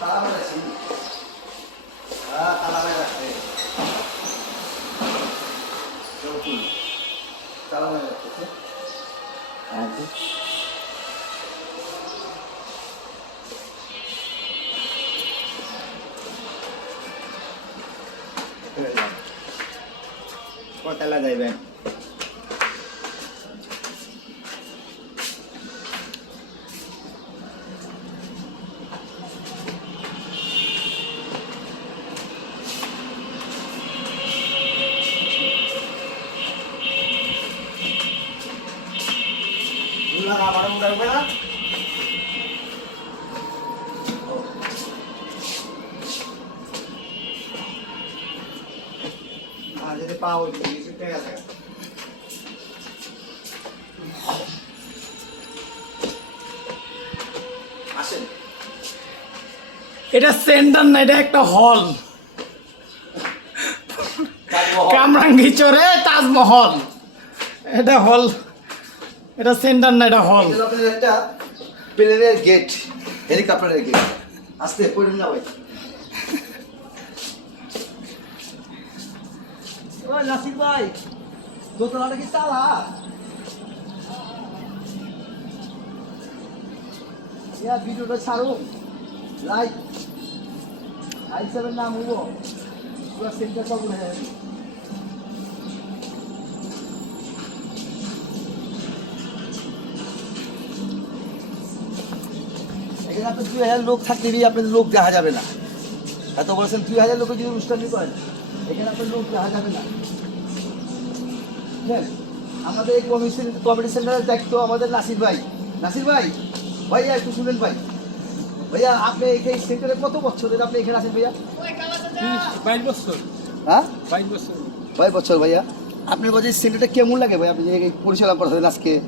তালা বাজাচ্ছি। হ্যাঁ, তালা বাজাচ্ছে। তালা বাজাচ্ছে। কতলা যাইবেন? আমার লাগবে না। যদি পাও গেছে আসেন। এটা সেন্টার না, এটা একটা হল। কামরাঙ্গীরচরে তাজমহল। এটা হল, এটা সেন্টার না, এটা হল। একটা প্লেনের গেট, হেলিকপ্টারের গেট। আসতে পড়েন না ভাই। ওই নাসির ভাই, দোতলাটা কি তালা? ভিডিওটা ছাড়ো, লাইক আইসাবের নাম হবো পুরো সেন্টার পাবো। হ্যাঁ, এখানে আপনার 2000 লোক থাকলেই আপনার লোক দেখা যাবে না। এত বলেছেন 2000 লোকের যদি অনুষ্ঠান করেন, এখানে আপনার লোক দেখা যাবে না। হ্যাঁ, আমাদের এই কমিটি সেন্টারের দায়িত্ব আমাদের নাসির ভাই। নাসির ভাই, ভাইয়া একটু শুনেন ভাই। ভাইয়া আপনি এই সেন্টারে কত বছর আপনি এখানে আছেন ভাইয়া? 22 বছর। হ্যাঁ, 22 বছর। 22 বছর ভাইয়া। আপনি বলছেন সেন্টারটা কেমন লাগে ভাই? আপনি যে পরিচালনা করতেছেন আজকে,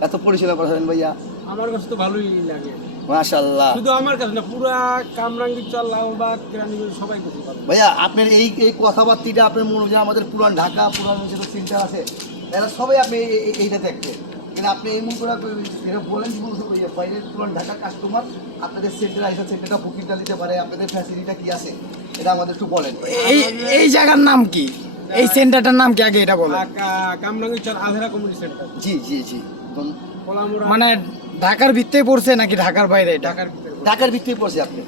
এত পরিচালনা করতেছেন ভাইয়া। আমার কাছে তো ভালোই লাগে। মাশাআল্লাহ। শুধু আমার কাছে না, পুরা কামরাঙ্গীরচর, লালবাগ, কেরানীগঞ্জ সবাই করতে পারে। ভাইয়া আপনার এই কথাবার্তিটা আপনার মনে হয় আমাদের পুরান ঢাকা, পুরান যে সেন্টার আছে এরা সবাই আপনি এইটা দেখবেন। কিন্তু আপনি এমন করে এটা বলেন যে বাইরের পুরান ঢাকার কাস্টমার আপনাদের সেন্টার আইসা সেন্টারটা বুকিংটা দিতে পারে, আপনাদের ফ্যাসিলিটিটা কি আছে এটা আমাদের একটু বলেন। এই জায়গার নাম কি? এই সেন্টারটার নাম কি আগে এটা বলো। কামরাঙ্গীরচর আধেরা কমিউনিটি সেন্টার। জি জি জি। কোলামুড়া মানে ঢাকার ভিতরে পড়ছে নাকি ঢাকার বাইরে? এটা ঢাকার ভিতরে। ঢাকার ভিত্তি পড়ছে আপনি,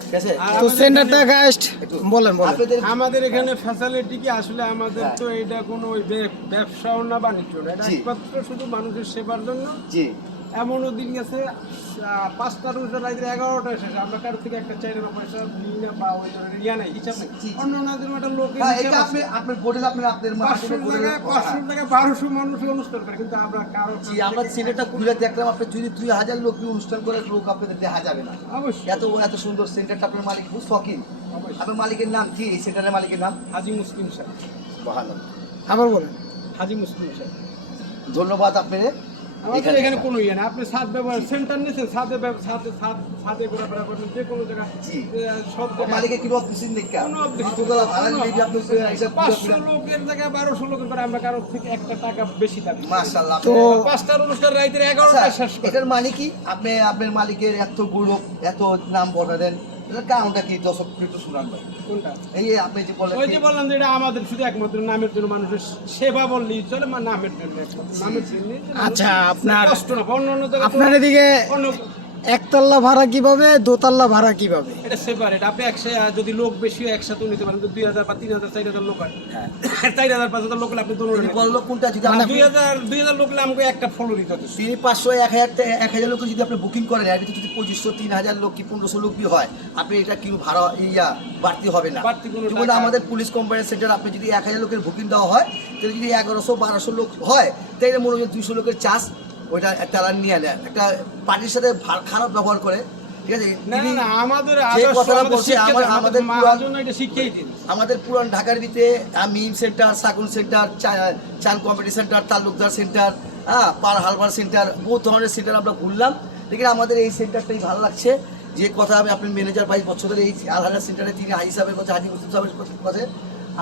ঠিক আছে? তো সেন্টারটা গাইস্ট বলেন বলেন। আপনাদের আমাদের এখানে ফ্যাসিলিটি কি আসলে আমাদের হ্যাঁ। তো এটা কোনো ওই ব্যবসাও না বাণিজ্য না, এটা জি। একমাত্র শুধু মানুষের সেবার জন্য। জি এমনও দিন গেছে 5টার উঠে রাত্রে 11টায় শেষ, আমরা কারো থেকে একটা চাইলের পয়সা নিই না বা ওই ধরনের ইয়া নাই, হিসাব নেই। জি। অন্য অন্যদের একটা লোকের হ্যাঁ, হিসাব এটা আছে। আপনার বোর্ডে আপনার 500 টাকা 1200 মানুষ অনুষ্ঠান করে, কিন্তু আমরা কারো জি, আমরা সেন্টারটা খুলে দেখলাম। আপনি যদি 2000 লোক অনুষ্ঠান করে লোক আপনাদের দেখা যাবে না। অবশ্যই এত সুন্দর সেন্টারটা আপনার মালিক খুব শখিন। অবশ্যই। আপনার মালিকের নাম কি? এই সেন্টারের মালিকের নাম? হাজি মুসলিম সাহেব। ভালো, আবার বলেন। হাজি মুসলিম সাহেব। ধন্যবাদ আপনাদের। আমাদের এখানে কোনো ইয়ে না, আপনি ছাদ ব্যবহার সেন্টার নিয়েছেন, ছাদে ঘোরাফেরা করবেন, যে কোনো জায়গায় জি। সব মালিকের কি অফিসিং দেখা? কোনো অবধি- দুতলা ভাড়া নিলে যদি আপনি হিসাব 500 লোকের জায়গায় 1200 লোকের করে আমরা কারোর থেকে একটা টাকা বেশি দাবি। মাশাআল্লাহ। তো 5টার অনুষ্ঠান রাইতে আচ্ছা, 11টায় শেষ করে। এটার মানে কি? আপনি আপনার মালিকের এত গৌরব, এত নাম বটা দেন, এটার কারণটা কি? দর্শক একটু শুনান ভাই। কোনটা? এই যে আপনি যে বলেন ওই যে বললাম যে এটা আমাদের শুধু একমাত্র নামের জন্য, মানুষের সেবা বললেই চলে, নামের জন্য একমাত্র, নামের জন্য। আচ্ছা, আপনার কষ্ট না, অন্য অন্য জায়গায় তো আপনার এদিকে অন্য- একতলা ভাড়া কিভাবে, দোতলা ভাড়া কিভাবে? এটা সেপারেট। আপনি যদি লোক বেশি হয় একসাথে নিতে পারেন, তো 2000 বা 3000 4000 লোক হয়। 4000 5000 লোক হলে আপনি দোনো তিনি বললো কোনটা যদি মানে আপনি 2000 লোক হলে আমাকে একটা ফলোরই যথেষ্ট। 500 1000 লোক যদি আপনি বুকিং করেন, এটা যদি 2500 3000 লোক কি 1500 লোক কি হয়, আপনি এটা কি ভাড়া বাড়তি হবে না। বাড়তি কোনো যেমন টাকা- আমাদের পুলিশ কোম্পানি সেন্টার আপনি যদি 1000 লোকের বুকিং দেওয়া হয়, তাহলে যদি 1100 1200 লোক হয়, তাহলে মনে হয় 200 লোকের চার্জ ওইটা তারা নিয়ে নেয়। একটা পার্টির সাথে খারাপ ব্যবহার করে, ঠিক আছে? না তিনি না, আমাদের যে আদর্শ, কথাটা আমাদের বলছে, শিক্ষা, আমাদের আমাদের পুরান- মহাজন এটা শিক্ষাই দিন। আমাদের পুরান ঢাকার ভিতরে মিম সেন্টার, সাগুন সেন্টার, চান কমিটি সেন্টার, তালুকদার সেন্টার, হ্যাঁ, পার হালবার সেন্টার, বহু ধরনের সেন্টার আমরা ঘুরলাম। দেখি আমাদের এই সেন্টারটাই ভালো লাগছে। যে কথা আমি আপনার ম্যানেজার 22 বছরের এই আলহারা সেন্টারে তিনি হাজি সাহেবের কথা, হাজি মুসলিম সাহেবের কথা,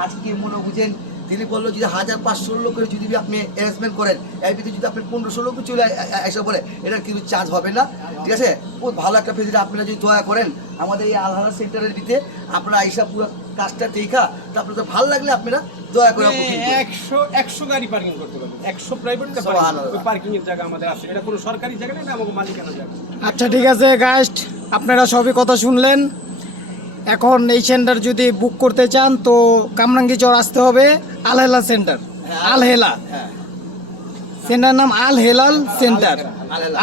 আজকে মনে বুঝেন তিনি বললো যদি 1500 লোকের যদি আপনি অ্যারেঞ্জমেন্ট করেন এর ভিতরে যদি আপনি 1500 লোক চলে এসে পড়ে এটার কিন্তু চার্জ হবে না, ঠিক আছে। খুব ভালো একটা ফেসিলিটি আপনারা যদি দয়া করেন আমাদের এই আল হারাস সেন্টারের ভিতরে আপনারা আইসা পুরো কাজটা দেখা তারপরে তো ভালো লাগলে আপনারা দয়া করে booking করুন। 100 গাড়ি পার্কিং করতে পারবেন, 100 প্রাইভেট পার্কিং এর জায়গা আমাদের আছে, এটা কোনো সরকারি জায়গা না, এটা আমাদের মালিকানা জায়গা। আচ্ছা ঠিক আছে গাইস্ট, আপনারা সবই কথা শুনলেন। এখন এই সেন্টার যদি বুক করতে চান তো কামরাঙ্গীচর আসতে হবে আল হেলাল সেন্টার। আল হেলা হ্যাঁ, সেন্টার নাম আল হেলাল সেন্টার।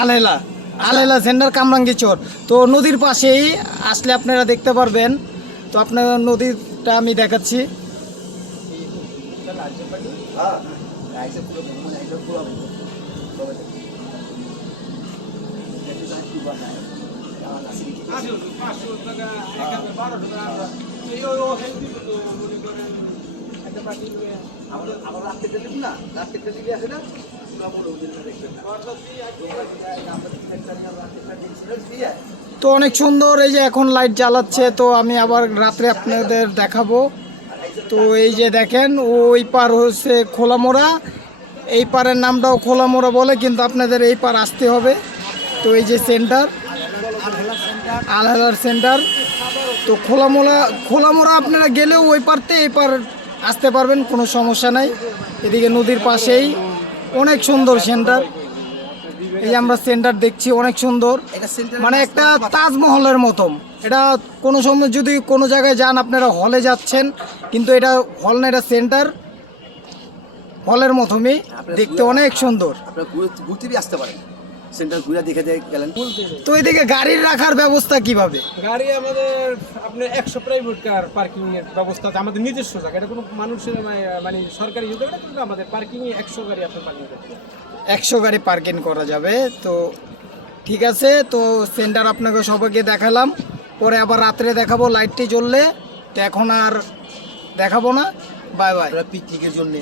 আল হেলা, আল হেলা সেন্টার কামরাঙ্গীচর। তো নদীর পাশেই আসলে আপনারা দেখতে পারবেন। তো আপনার নদীটা আমি দেখাচ্ছি। হ্যাঁ, আইসা পুরো মানে আইসা পুরো সবাই আছে 500 টাকা 1200 টাকা এই ও হেলদি তো মনে করেন একটা পার্কিং এ আবার রাত্রিটা দিন না, রাত্রিটা দিকে আসে না আমার ওদিনটা দেখবেন না। তো অনেক সুন্দর, এই যে এখন লাইট জ্বালাচ্ছে, তো আমি আবার রাত্রে আপনাদের দেখাবো। তো এই যে দেখেন ওই পার হচ্ছে খোলামোড়া, এই পারের নামটাও খোলামোড়া বলে, কিন্তু আপনাদের এই পার আসতে হবে। তো এই যে সেন্টার আল হেলাল সেন্টার। তো খোলামোড়া আপনারা গেলেও ওই পারতে এই পার আসতে পারবেন, কোনো সমস্যা নাই। এদিকে নদীর পাশেই অনেক সুন্দর সেন্টার। এই যে আমরা সেন্টার দেখছি, অনেক সুন্দর, এটা সেন্টার মানে একটা তাজমহলের মতন। এটা কোনো সময় যদি কোনো জায়গায় যান আপনারা হলে যাচ্ছেন, কিন্তু এটা হল না, এটা সেন্টার, হলের মতনই দেখতে, অনেক সুন্দর। আপনারা ঘুরতে আসতে পারেন, সেন্টার ঘুরে দেখে গেলেন। তো এদিকে গাড়ির রাখার ব্যবস্থা কিভাবে? গাড়ি আমাদের আপনার 100 প্রাইভেট কার পার্কিং এর ব্যবস্থা আছে, আমাদের নিজস্ব জায়গা, এটা কোনো মানুষের মানে সরকারি জায়গা না, কিন্তু আমাদের পার্কিং এ 100 গাড়ি আপনার পার্কিং করতে হবে। 100 গাড়ি পার্কিং করা যাবে। তো ঠিক আছে, তো সেন্টার আপনাকে সবাইকে দেখালাম, পরে আবার রাত্রে দেখাবো লাইটটি জ্বললে। তো এখন আর দেখাবো না, বাই বাই। আপনারা পিকনিকের জন্য